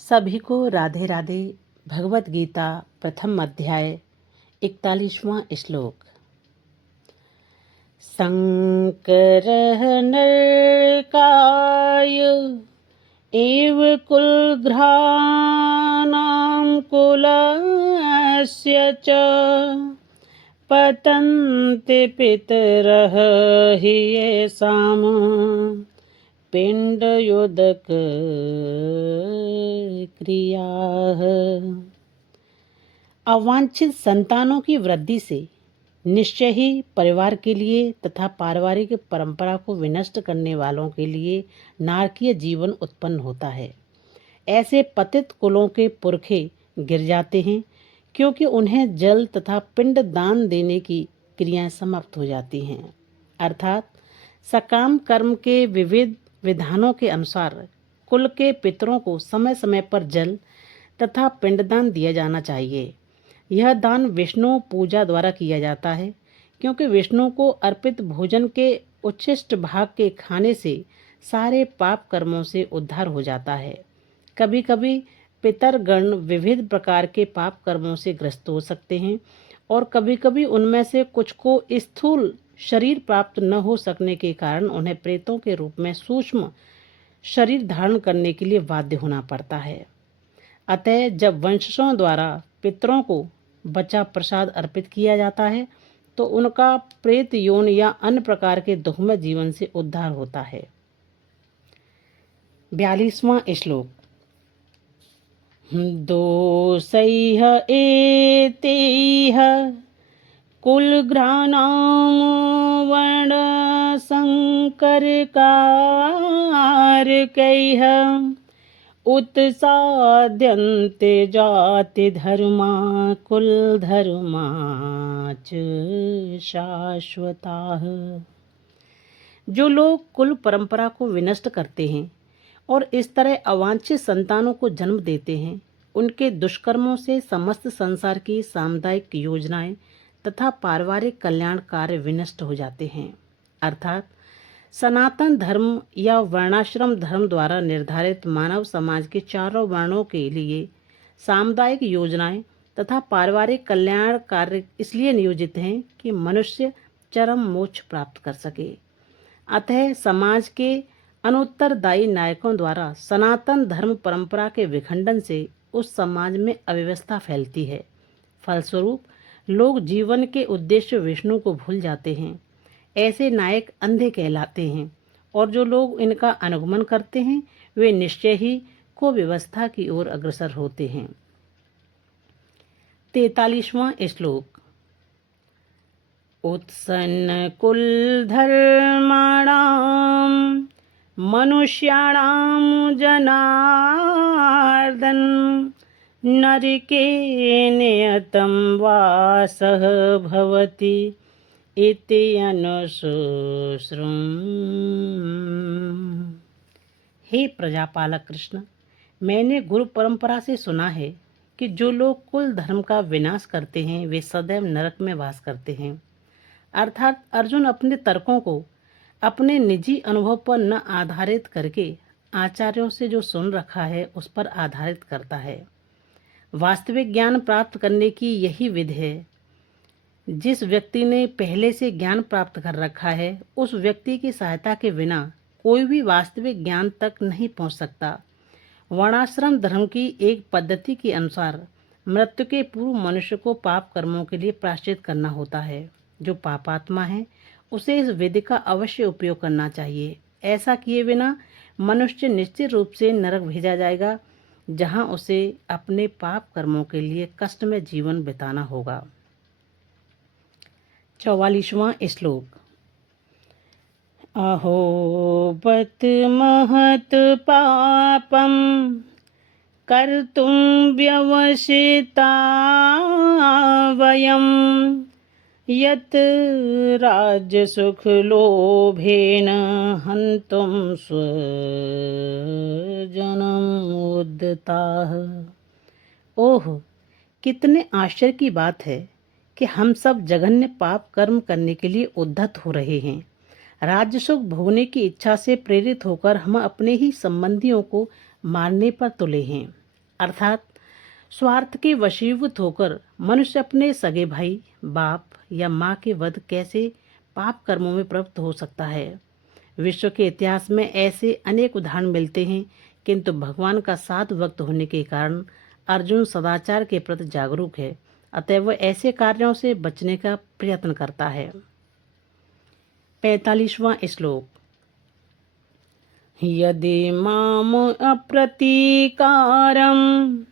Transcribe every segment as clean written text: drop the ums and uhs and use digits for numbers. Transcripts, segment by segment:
सभी को राधे राधे। भगवत गीता प्रथम अध्याय 41वां श्लोक। शंकरः नरकाय एव कुलघ्राणां कुलस्य च पतन्ति पितरः हि येषां पिंडयोदक क्रियाः। अवांछित संतानों की वृद्धि से निश्चय ही परिवार के लिए तथा पारिवारिक परंपरा को विनष्ट करने वालों के लिए नारकीय जीवन उत्पन्न होता है। ऐसे पतित कुलों के पुरखे गिर जाते हैं क्योंकि उन्हें जल तथा पिंड दान देने की क्रियाएं समाप्त हो जाती हैं। अर्थात सकाम कर्म के विविध विधानों के अनुसार कुल के पितरों को समय समय पर जल तथा पिंडदान दिया जाना चाहिए। यह दान विष्णु पूजा द्वारा किया जाता है क्योंकि विष्णु को अर्पित भोजन के उच्छिष्ट भाग के खाने से सारे पाप कर्मों से उद्धार हो जाता है। कभी कभी पितरगण विविध प्रकार के पाप कर्मों से ग्रस्त हो सकते हैं और कभी कभी उनमें से कुछ को स्थूल शरीर प्राप्त न हो सकने के कारण उन्हें प्रेतों के रूप में सूक्ष्म शरीर धारण करने के लिए बाध्य होना पड़ता है। अतः जब वंशजों द्वारा पितरों को बचा प्रसाद अर्पित किया जाता है तो उनका प्रेत यौन या अन्य प्रकार के दुखमय जीवन से उद्धार होता है। 42वां श्लोक। दोषैः एतैः कुलघ्राणां वर्णसंकरकारकैः उत्साद्यन्ते जातिधर्मा कुलधर्मा च शाश्वताः। जो लोग कुल परंपरा को विनष्ट करते हैं और इस तरह अवांछित संतानों को जन्म देते हैं, उनके दुष्कर्मों से समस्त संसार की सामुदायिक योजनाएं तथा पारिवारिक कल्याण कार्य विनष्ट हो जाते हैं। अर्थात सनातन धर्म या वर्णाश्रम धर्म द्वारा निर्धारित मानव समाज के चारों वर्णों के लिए सामुदायिक योजनाएं तथा पारिवारिक कल्याण कार्य इसलिए नियोजित हैं कि मनुष्य चरम मोक्ष प्राप्त कर सके। अतः समाज के अनुत्तरदायी नायकों द्वारा सनातन धर्म परंपरा के विखंडन से उस समाज में अव्यवस्था फैलती है। फलस्वरूप लोग जीवन के उद्देश्य विष्णु को भूल जाते हैं। ऐसे नायक अंधे कहलाते हैं और जो लोग इनका अनुगमन करते हैं वे निश्चय ही कुव्यवस्था की ओर अग्रसर होते हैं। 43वां श्लोक। उत्सन्न कुल धर्माणां मनुष्याणां जनार्दन नरके नियतं वासः भवति इति अनुशुश्रुम्। हे प्रजापालक कृष्ण, मैंने गुरु परंपरा से सुना है कि जो लोग कुल धर्म का विनाश करते हैं वे सदैव नरक में वास करते हैं। अर्थात अर्जुन अपने तर्कों को अपने निजी अनुभव पर न आधारित करके आचार्यों से जो सुन रखा है उस पर आधारित करता है। वास्तविक ज्ञान प्राप्त करने की यही विधि है। जिस व्यक्ति ने पहले से ज्ञान प्राप्त कर रखा है उस व्यक्ति की सहायता के बिना कोई भी वास्तविक ज्ञान तक नहीं पहुंच सकता। वर्णाश्रम धर्म की एक पद्धति के अनुसार मृत्यु के पूर्व मनुष्य को पाप कर्मों के लिए प्रायश्चित करना होता है। जो पापात्मा है उसे इस विधि का अवश्य उपयोग करना चाहिए। ऐसा किए बिना मनुष्य निश्चित रूप से नरक भेजा जाएगा, जहां उसे अपने पाप कर्मों के लिए कष्टमय जीवन बिताना होगा। 44वां श्लोक। अहो बत महत पापम कर्तुं व्यवसिता वयं यत् राज्यसुख लोभेन हन्तुं स्वजनम् उद्यताः। ओह, कितने आश्चर्य की बात है कि हम सब जघन्य पाप कर्म करने के लिए उद्धत हो रहे हैं। राज्य सुख भोगने की इच्छा से प्रेरित होकर हम अपने ही संबंधियों को मारने पर तुले हैं। अर्थात स्वार्थ के वशीभूत होकर मनुष्य अपने सगे भाई, बाप या माँ के वध कैसे पाप कर्मों में प्रवृत्त हो सकता है। विश्व के इतिहास में ऐसे अनेक उदाहरण मिलते हैं, किंतु भगवान का साधु भक्त होने के कारण अर्जुन सदाचार के प्रति जागरूक है, अतः वह ऐसे कार्यों से बचने का प्रयत्न करता है। 45वां श्लोक। यदि माम अप्रतीकारम्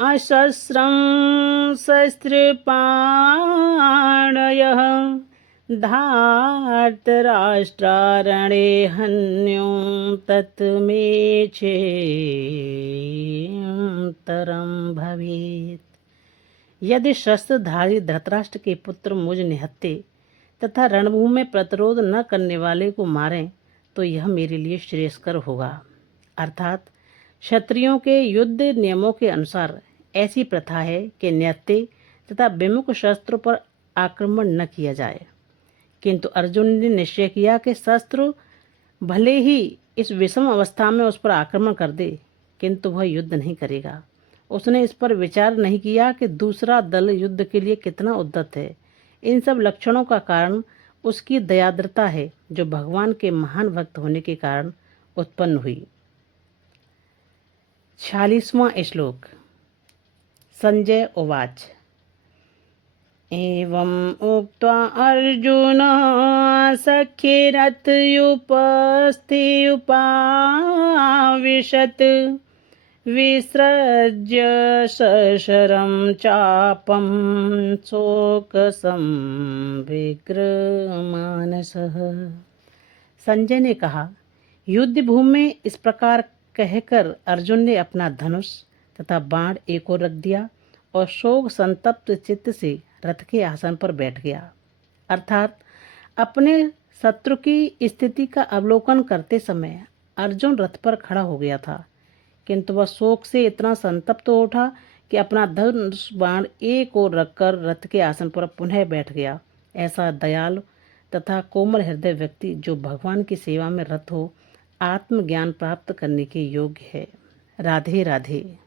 अशस्त्रं शस्त्रपाणयः धार्तराष्ट्रारणे हन्युं तत् मे चेतरं भवेत्। यदि शस्त्रधारी धृतराष्ट्र के पुत्र मुझ निहत्थे तथा रणभूमि में प्रतिरोध न करने वाले को मारें तो यह मेरे लिए श्रेयस्कर होगा। अर्थात क्षत्रियों के युद्ध नियमों के अनुसार ऐसी प्रथा है कि निहत्थे तथा विमुख शस्त्रों पर आक्रमण न किया जाए, किंतु अर्जुन ने निश्चय किया कि शस्त्र भले ही इस विषम अवस्था में उस पर आक्रमण कर दे, किंतु वह युद्ध नहीं करेगा। उसने इस पर विचार नहीं किया कि दूसरा दल युद्ध के लिए कितना उद्यत है। इन सब लक्षणों का कारण उसकी दयाद्रता है, जो भगवान के महान भक्त होने के कारण उत्पन्न हुई। 46वां श्लोक। संजय उवाच। एवं उक्त्वा अर्जुनः सख्यरथयुपस्थियुपाविशत् विसृज्य सशरं चापं शोकसंविग्नमानसः। संजय ने कहा, युद्ध भूमि में इस प्रकार कहकर अर्जुन ने अपना धनुष तथा बाण एक ओर रख दिया और शोक संतप्त चित्त से रथ के आसन पर बैठ गया। अर्थात अपने शत्रु की स्थिति का अवलोकन करते समय अर्जुन रथ पर खड़ा हो गया था, किंतु वह शोक से इतना संतप्त हो उठा कि अपना धनुष बाण एक ओर रखकर रथ के आसन पर पुनः बैठ गया। ऐसा दयालु तथा कोमल हृदय व्यक्ति जो भगवान की सेवा में रत हो, आत्मज्ञान प्राप्त करने के योग्य है। राधे राधे।